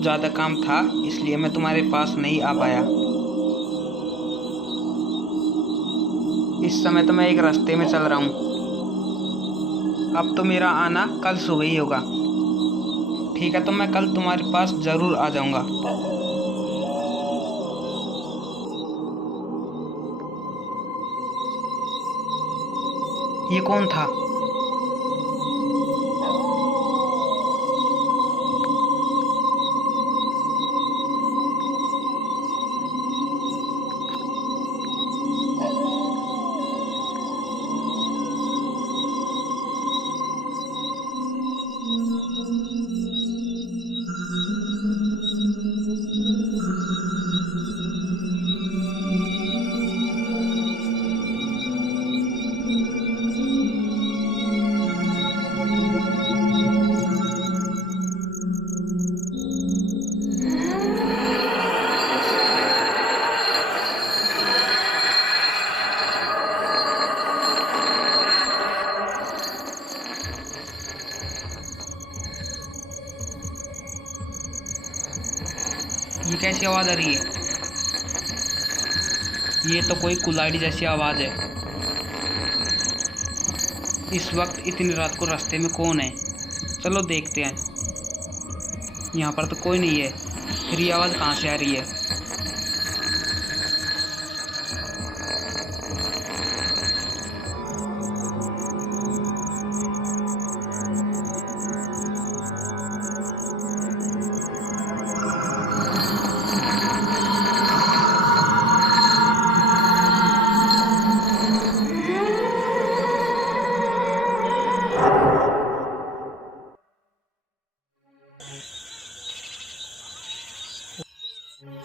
ज़्यादा काम था इसलिए मैं तुम्हारे पास नहीं आ पाया। इस समय तो मैं एक रास्ते में चल रहा हूँ। अब तो मेरा आना कल सुबह ही होगा। ठीक है, तो मैं कल तुम्हारे पास ज़रूर आ जाऊँगा। ये कौन था? ये कैसी आवाज़ आ रही है? ये तो कोई कुल्हाड़ी जैसी आवाज़ है। इस वक्त इतनी रात को रास्ते में कौन है? चलो देखते हैं। यहाँ पर तो कोई नहीं है, फिर ये आवाज़ कहाँ से आ रही है?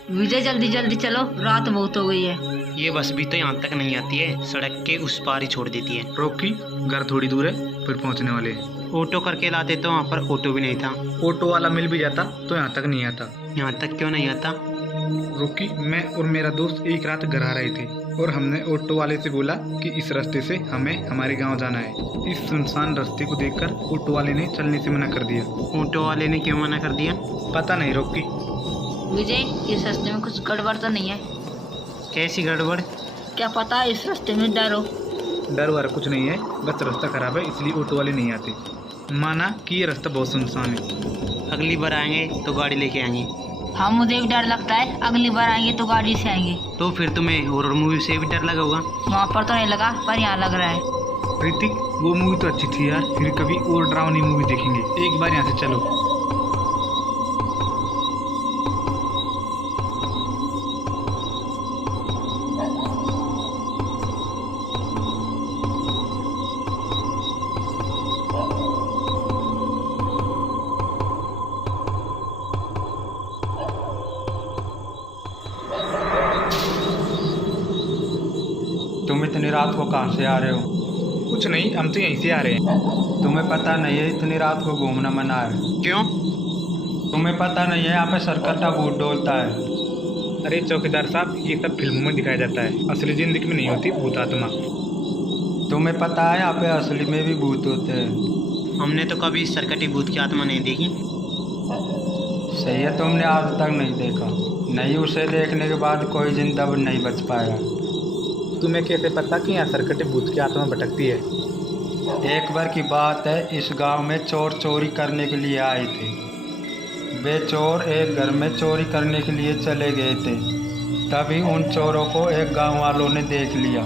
विजय जल्दी जल्दी चलो, रात बहुत हो गई है। ये बस भी तो यहाँ तक नहीं आती है, सड़क के उस पार ही छोड़ देती है। रोकी, घर थोड़ी दूर है, फिर पहुंचने वाले हैं। ऑटो करके लाते तो वहाँ पर ऑटो भी नहीं था। ऑटो वाला मिल भी जाता तो यहाँ तक नहीं आता। यहाँ तक क्यों नहीं आता? रोकी, मैं और मेरा दोस्त एक रात घर आ रहे थे और हमने ऑटो वाले से बोला कि इस रास्ते से हमें हमारे गांव जाना है। इस सुनसान रास्ते को देखकर ऑटो वाले ने चलने से मना कर दिया। ऑटो वाले ने क्यों मना कर दिया? पता नहीं रोकी। विजय, इस रास्ते में कुछ गड़बड़ तो नहीं है? कैसी गड़बड़? क्या पता इस रास्ते में डर हो। डर वार कुछ नहीं है, बस रास्ता खराब है इसलिए ऑटो वाले नहीं आते। माना कि ये रास्ता बहुत सुनसान है। अगली बार आएंगे तो गाड़ी लेके आएंगे। हाँ, मुझे भी डर लगता है, अगली बार आएंगे तो गाड़ी से आएंगे। तो फिर तुम्हें हॉरर मूवी से भी डर लगा होगा? वहाँ पर तो नहीं लगा, पर यहाँ लग रहा है। ऋतिक, वो मूवी तो अच्छी थी यार, फिर कभी और डरावनी मूवी देखेंगे। एक बार यहाँ से चलो। तुम इतनी रात को कहाँ से आ रहे हो? कुछ नहीं, हम तो यहीं से आ रहे हैं। तुम्हें पता नहीं है इतनी रात को घूमना मना है? क्यों? तुम्हें पता नहीं है यहाँ पे सरकट्टा भूत डोलता है? अरे चौकीदार साहब, ये सब फिल्मों में दिखाया जाता है, असली जिंदगी में नहीं होती भूत आत्मा। तुम्हें पता है यहाँ पे असली में भी भूत होते हैं? हमने तो कभी सरकटी भूत की आत्मा नहीं देखी। सही है, तुमने आज तक नहीं देखा। नहीं, उसे देखने के बाद कोई जिंदा नहीं बच पाएगा। तुम्हें कैसे पता कि यहाँ सरकटे भूत की आत्मा भटकती है? एक बार की बात है, इस गांव में चोर चोरी करने के लिए आए थे। वे चोर एक घर में चोरी करने के लिए चले गए थे। तभी उन चोरों को एक गांव वालों ने देख लिया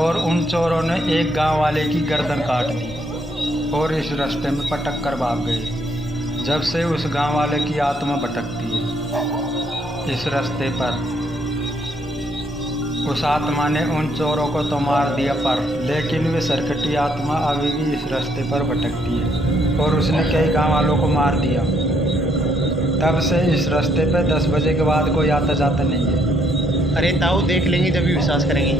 और उन चोरों ने एक गांव वाले की गर्दन काट दी और इस रास्ते में पटक कर भाग गए। जब से उस गांव वाले की आत्मा भटकती है इस रास्ते पर। उस आत्मा ने उन चोरों को तो मार दिया, पर लेकिन वे सरकटी आत्मा अभी भी इस रास्ते पर भटकती है और उसने कई गांव वालों को मार दिया। तब से इस रास्ते पे 10 बजे के बाद कोई आता जाता नहीं है। अरे ताऊ, देख लेंगे जब भी विश्वास करेंगे।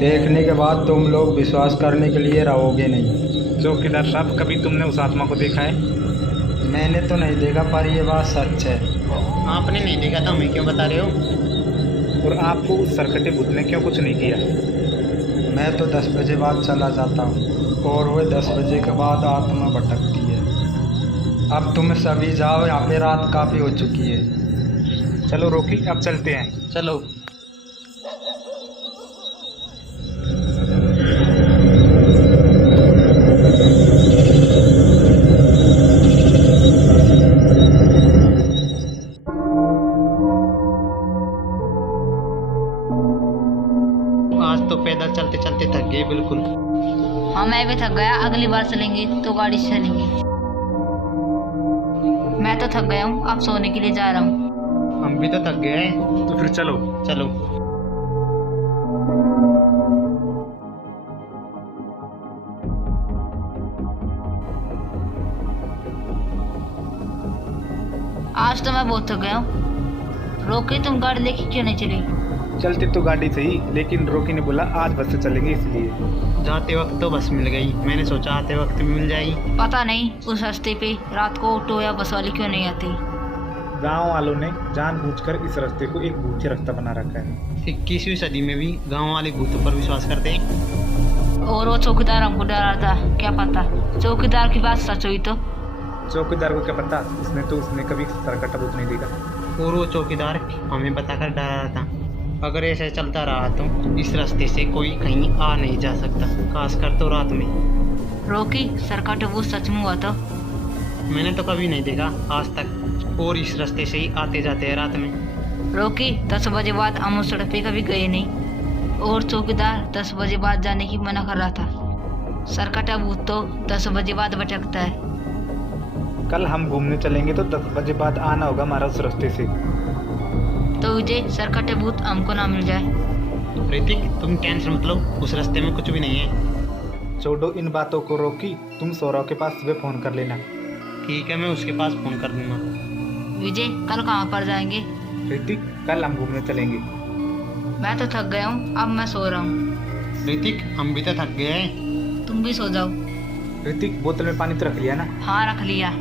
देखने के बाद तुम लोग विश्वास करने के लिए रहोगे नहीं। चौकीदार साहब, कभी तुमने उस आत्मा को देखा है? मैंने तो नहीं देखा, पर यह बात सच है। आपने नहीं देखा तो हमें क्यों बता रहे हो? और आपको उस सरकटे भूत ने क्यों कुछ नहीं किया? मैं तो 10 बजे बाद चला जाता हूँ और वह 10 बजे के बाद आत्मा भटकती है। अब तुम सभी जाओ, यहाँ पे रात काफ़ी हो चुकी है। चलो रॉकी, अब चलते हैं। चलो। आज तो पैदल चलते चलते थक गए बिल्कुल। हाँ मैं भी थक गया, अगली बार चलेंगे तो गाड़ी से चलेंगे। मैं तो थक गया हूँ, अब सोने के लिए जा रहा हूँ। हम भी तो थक गए हैं। तो फिर चलो। चलो। आज तो मैं बहुत थक गया हूँ। रोकी, तुम गाड़ी लेके क्यों नहीं चली? चलते तो गाड़ी से ही, लेकिन रॉकी ने बोला आज बस से चलेंगे इसलिए। जाते वक्त तो बस मिल गई, मैंने सोचा आते वक्त भी मिल जाएगी। पता नहीं उस रास्ते पे रात को ऑटो या बस वाली क्यों नहीं आती। गांव वालों ने जानबूझकर इस रास्ते को एक भूखे रास्ता बना रखा है। 21वीं सदी में भी गांव वाले भूतों पर विश्वास करते हैं। और वो चौकीदार हमको डरा था, क्या पता चौकीदार की बात सच हुई तो। चौकीदार को क्या पता, उसने कभी सरकटा भूत नहीं देखा। और वो चौकीदार हमें बताकर डरा रहा था। अगर ऐसे चलता रहा तो इस रास्ते से कोई कहीं आ नहीं जा सकता, खासकर तो रात में। रोकी, सरकट वो सच में हुआ तो? मैंने तो कभी नहीं देखा आज तक, और इस रास्ते से ही आते जाते हैं रात में। रोकी, 10 बजे बाद हम उस सड़क पे कभी गए नहीं, और चौकीदार 10 बजे बाद जाने की मना कर रहा था। सरकटा भूत तो 10 बजे बाद भटकता है। कल हम घूमने चलेंगे तो 10 बजे बाद आना होगा हमारा उस रास्ते से। तो विजय, सरकटे भूत हमको ना मिल जाए। ऋतिक, तुम टेंशन मत लो, उस रास्ते में कुछ भी नहीं है। छोड़ो इन बातों को रॉकी, तुम सौरव के पास सुबह फोन कर लेना। ठीक है, मैं उसके पास फोन कर दूंगा। विजय, कल कहाँ पर जाएंगे? ऋतिक, कल हम घूमने चलेंगे। मैं तो थक गया हूँ, अब मैं सो रहा हूँ। ऋतिक, हम भी तो थक गए हैं। तुम भी सो जाओ। ऋतिक, बोतल में पानी तो रख लिया ना? हाँ रख लिया।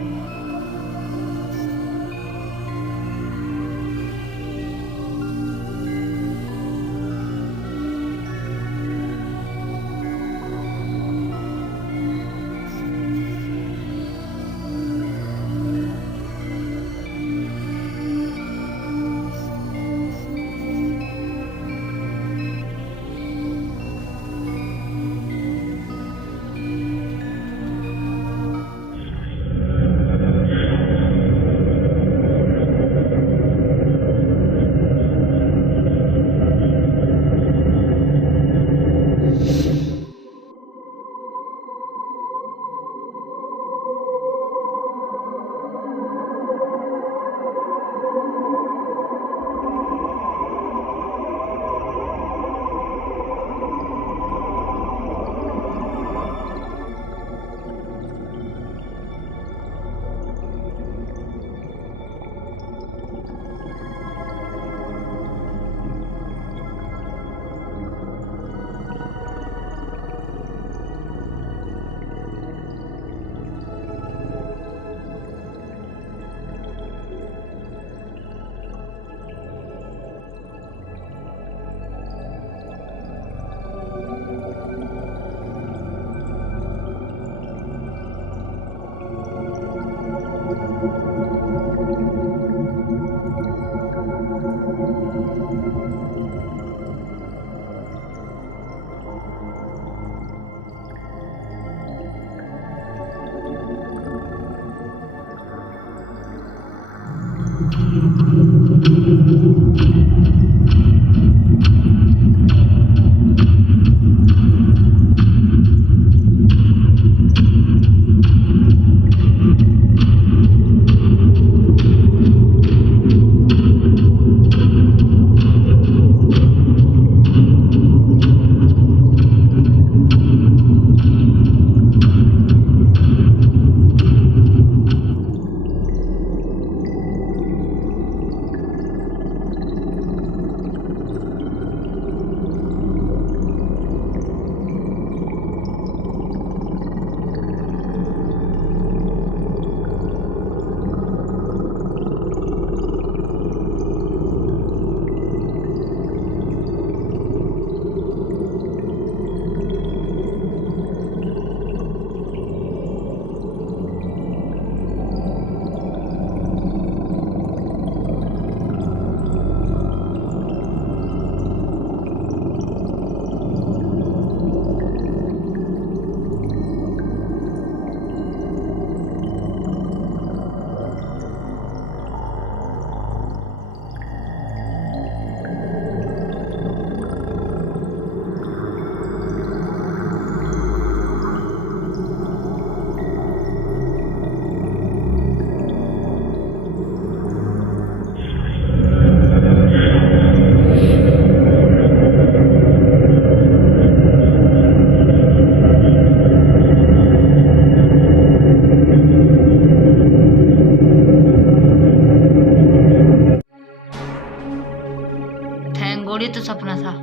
गोली तो सपना था।